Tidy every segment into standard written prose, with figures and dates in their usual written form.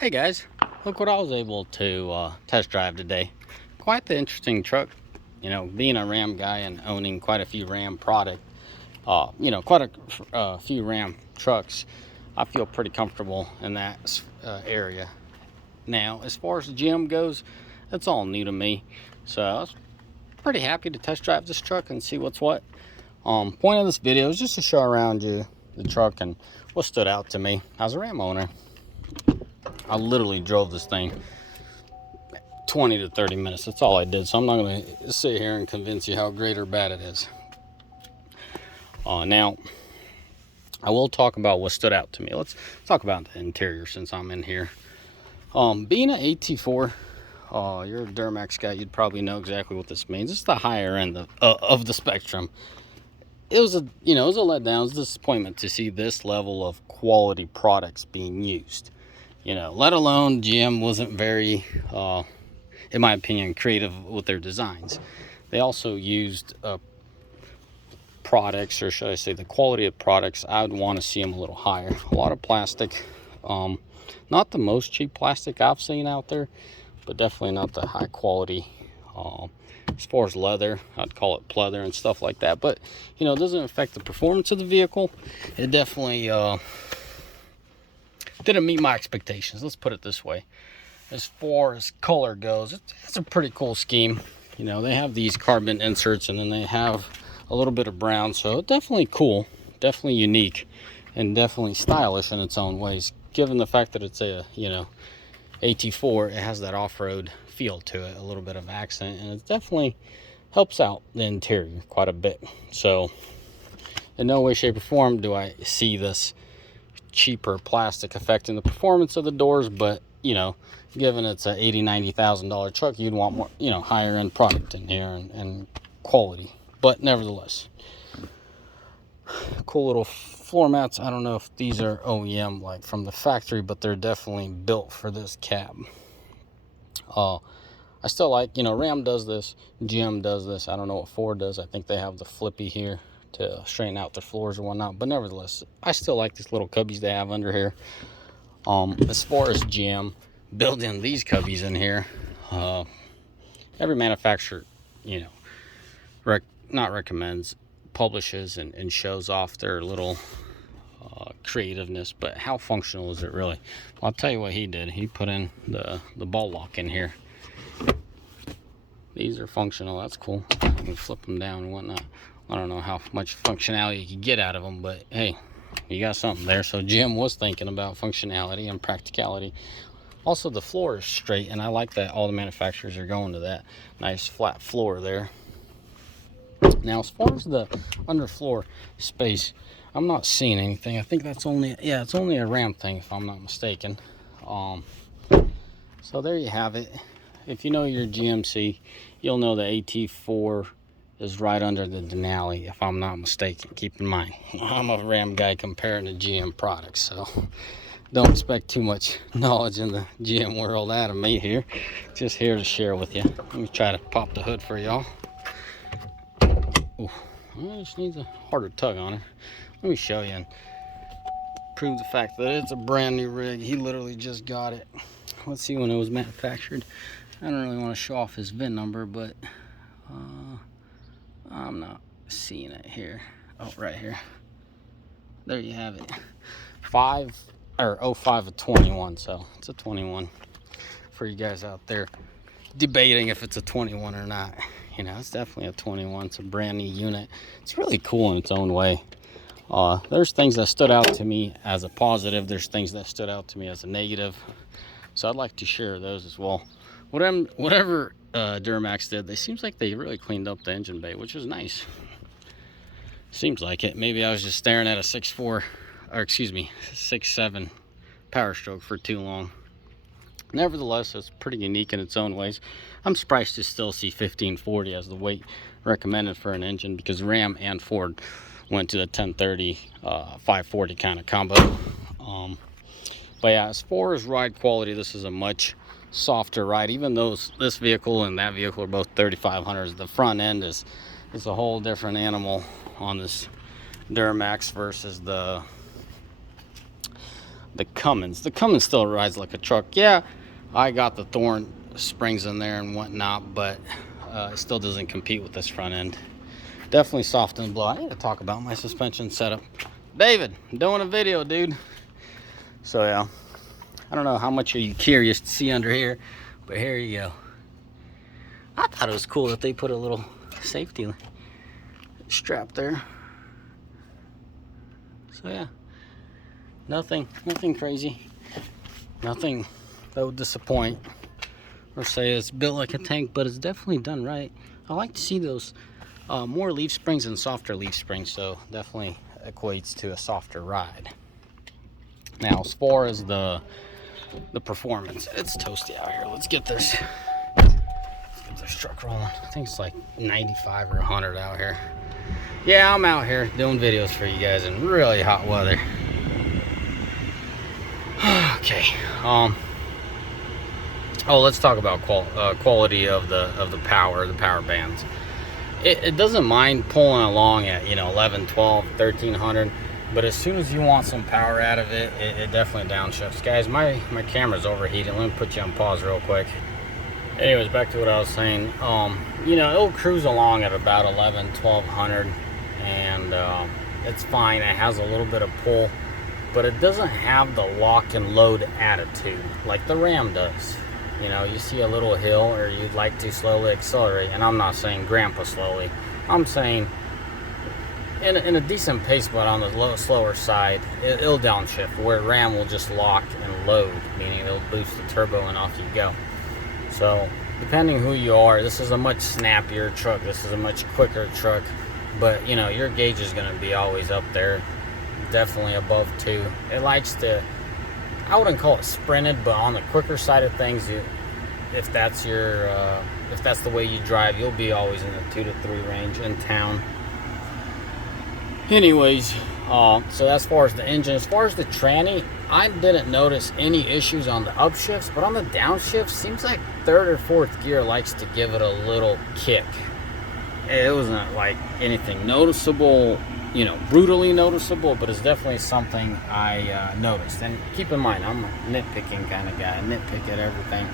Hey guys, look what I was able to test drive today. Quite the interesting truck. You know, being a Ram guy and owning quite a few Ram quite a few Ram trucks, I feel pretty comfortable in that area. Now, as far as the GM goes, that's all new to me. So I was pretty happy to test drive this truck and see what's what. Point of this video is just to show around you the truck and what stood out to me as a Ram owner. I literally drove this thing 20 to 30 minutes. That's all I did. So I'm not going to sit here and convince you how great or bad it is. Now, I will talk about what stood out to me. Let's talk about the interior since I'm in here. Being an AT4, you're a Duramax guy, you'd probably know exactly what this means. It's the higher end of the spectrum. It was a letdown. It was a disappointment to see this level of quality products being used. Let alone GM wasn't very, in my opinion, creative with their designs. They also used products, or should I say the quality of products, I would want to see them a little higher. A lot of plastic, not the most cheap plastic I've seen out there, but definitely not the high quality. As far as leather, I'd call it pleather and stuff like that, but it doesn't affect the performance of the vehicle. It definitely didn't meet my expectations, let's put it this way. As far as color goes, it's a pretty cool scheme. They have these carbon inserts and then they have a little bit of brown, so definitely cool, definitely unique, and definitely stylish in its own ways. Given the fact that it's a AT4, it has that off-road feel to it, a little bit of accent, and it definitely helps out the interior quite a bit. So in no way, shape, or form do I see this cheaper plastic affecting the performance of the doors, but given it's a $80,000-$90,000 truck, you'd want more higher end product in here and quality. But nevertheless, cool little floor mats. I don't know if these are OEM like from the factory, but they're definitely built for this cab. I still like, Ram does this, GM does this. I don't know what Ford does. I think they have the flippy here to straighten out their floors or whatnot, but nevertheless, I still like these little cubbies they have under here. As far as GM building these cubbies in here, every manufacturer not recommends, publishes and shows off their little creativeness, but how functional is it really? Well, I'll tell you what he did. He put in the ball lock in here. These are functional. That's cool. You can flip them down and whatnot. I don't know how much functionality you can get out of them, but hey, you got something there. So Jim was thinking about functionality and practicality. Also, the floor is straight, and I like that all the manufacturers are going to that nice flat floor there. Now, as far as the underfloor space, I'm not seeing anything. I think that's it's only a Ram thing if I'm not mistaken. So there you have it. If you know your GMC, you'll know the AT4 is right under the Denali, if I'm not mistaken. Keep in mind, I'm a Ram guy comparing to GM products, so don't expect too much knowledge in the GM world out of me here. Just here to share with you. Let me try to pop the hood for y'all. Ooh, well, it just needs a harder tug on it. Let me show you and prove the fact that it's a brand new rig. He literally just got it. Let's see when it was manufactured. I don't really want to show off his VIN number, but I'm not seeing it here. Oh, right here. There you have it. 05 of 21, so it's a 21 for you guys out there debating if it's a 21 or not. It's definitely a 21. It's a brand new unit. It's really cool in its own way. There's things that stood out to me as a positive. There's things that stood out to me as a negative. So I'd like to share those as well. Whatever Duramax did, it seems like they really cleaned up the engine bay, which is nice. Seems like it. Maybe I was just staring at a 6.7 Power Stroke for too long. Nevertheless, it's pretty unique in its own ways. I'm surprised to still see 1540 as the weight recommended for an engine, because Ram and Ford went to the 1030 540 kind of combo. But yeah, as far as ride quality, this is a much softer ride. Even though this vehicle and that vehicle are both 3500s, the front end is a whole different animal on this Duramax versus the the Cummins. The Cummins still rides like a truck. Yeah, I got the Thorn springs in there and whatnot, but it still doesn't compete with this front end. Definitely soft and blow. I need to talk about my suspension setup. David, I'm doing a video, dude. So yeah, I don't know how much are you curious to see under here, but here you go. I thought it was cool that they put a little safety strap there. So yeah, nothing crazy, nothing that would disappoint or say it's built like a tank, but it's definitely done right. I like to see those more leaf springs and softer leaf springs, so definitely equates to a softer ride. Now, as far as the performance, it's toasty out here. Let's get this truck rolling. I think it's like 95 or 100 out here. Yeah, I'm out here doing videos for you guys in really hot weather. Okay. Oh, let's talk about quality of the power bands. It doesn't mind pulling along at 11, 12, 1300, but as soon as you want some power out of it, it definitely downshifts. Guys, my camera's overheating. Let me put you on pause real quick. Anyways, back to what I was saying. It'll cruise along at about 11, 1200, and it's fine. It has a little bit of pull, but it doesn't have the lock and load attitude like the Ram does. You see a little hill, or you'd like to slowly accelerate, and I'm not saying grandpa slowly. I'm saying in a decent pace, but on the slower side, it'll downshift, where Ram will just lock and load, meaning it'll boost the turbo and off you go. So, depending who you are, this is a much snappier truck. This is a much quicker truck. But, your gauge is going to be always up there. Definitely above 2. It likes to, I wouldn't call it sprinted, but on the quicker side of things, if that's the way you drive, you'll be always in the 2 to 3 range in town. Anyways, so as far as the engine, as far as the tranny, I didn't notice any issues on the upshifts, but on the downshift, seems like 3rd or 4th gear likes to give it a little kick. It wasn't like anything noticeable, brutally noticeable, but it's definitely something I noticed. And keep in mind, I'm a nitpicking kind of guy. I nitpick at everything.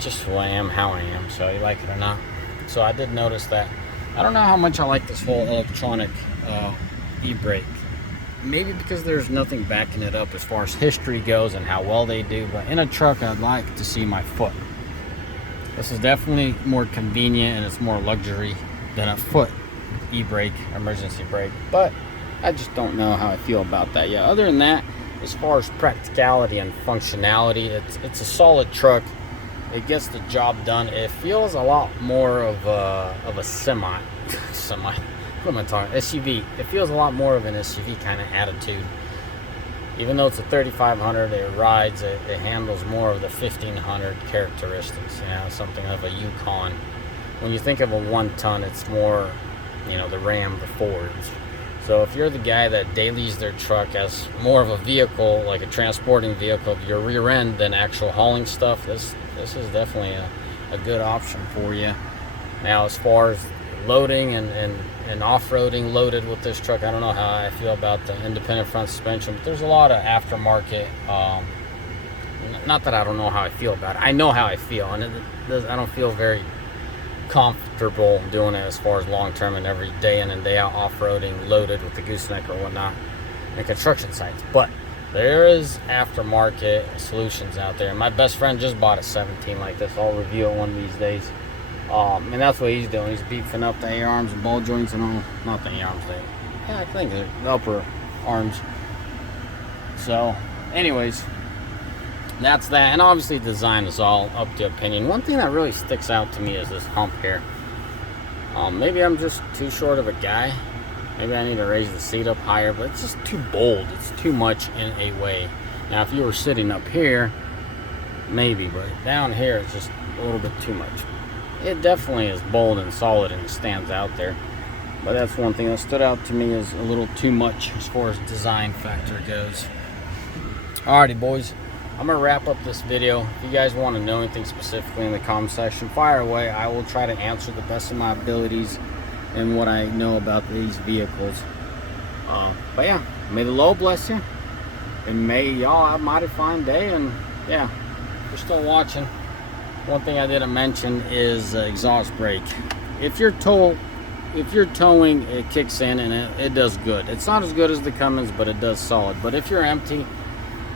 Just who I am, how I am, so you like it or not. So I did notice that. I don't know how much I like this whole electronic e-brake. Maybe because there's nothing backing it up as far as history goes and how well they do, but in a truck I'd like to see my foot. This is definitely more convenient and it's more luxury than a foot e-brake, emergency brake, but I just don't know how I feel about that yet. Other than that, as far as practicality and functionality, it's a solid truck. It gets the job done. It feels a lot more of a semi. What am I talking? SUV. It feels a lot more of an SUV kind of attitude. Even though it's a 3500, it rides. It handles more of the 1500 characteristics. Something of a Yukon. When you think of a 1-ton, it's more, the Ram, the Fords. So if you're the guy that dailies their truck as more of a vehicle, like a transporting vehicle of your rear end than actual hauling stuff, this is definitely a good option for you. Now, as far as loading and off-roading loaded with this truck, I don't know how I feel about the independent front suspension, but there's a lot of aftermarket, not that I don't know how I feel about it. I know how I feel, and I don't feel very comfortable doing it as far as long-term and every day in and day out off-roading loaded with the gooseneck or whatnot in construction sites. But there is aftermarket solutions out there. My best friend just bought a 17 like this. I'll review it one of these days. And that's what he's doing. He's beefing up the A-arms and ball joints and all. Not the A-arms, I think the upper arms. So, anyways, that's that. And obviously design is all up to opinion. One thing that really sticks out to me is this hump here. Maybe I'm just too short of a guy. Maybe I need to raise the seat up higher, but it's just too bold. It's too much in a way. Now, if you were sitting up here, maybe, but down here, it's just a little bit too much. It definitely is bold and solid and stands out there. But that's one thing that stood out to me as a little too much as far as design factor goes. Alrighty, boys. I'm going to wrap up this video. If you guys want to know anything specifically in the comment section, fire away. I will try to answer the best of my abilities and what I know about these vehicles. But yeah, may the Lord bless you. in May. Y'all have a mighty fine day, and yeah, if you're still watching, one thing I didn't mention is exhaust brake. If you're towing, it kicks in and it does good. It's not as good as the Cummins, but it does solid. But if you're empty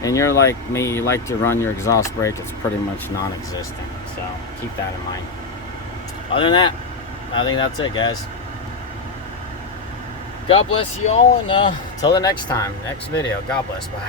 and you're like me, you like to run your exhaust brake, it's pretty much non-existent. So keep that in mind. Other than that, I think that's it, guys. God bless you all, and till the next time, next video. God bless. Bye.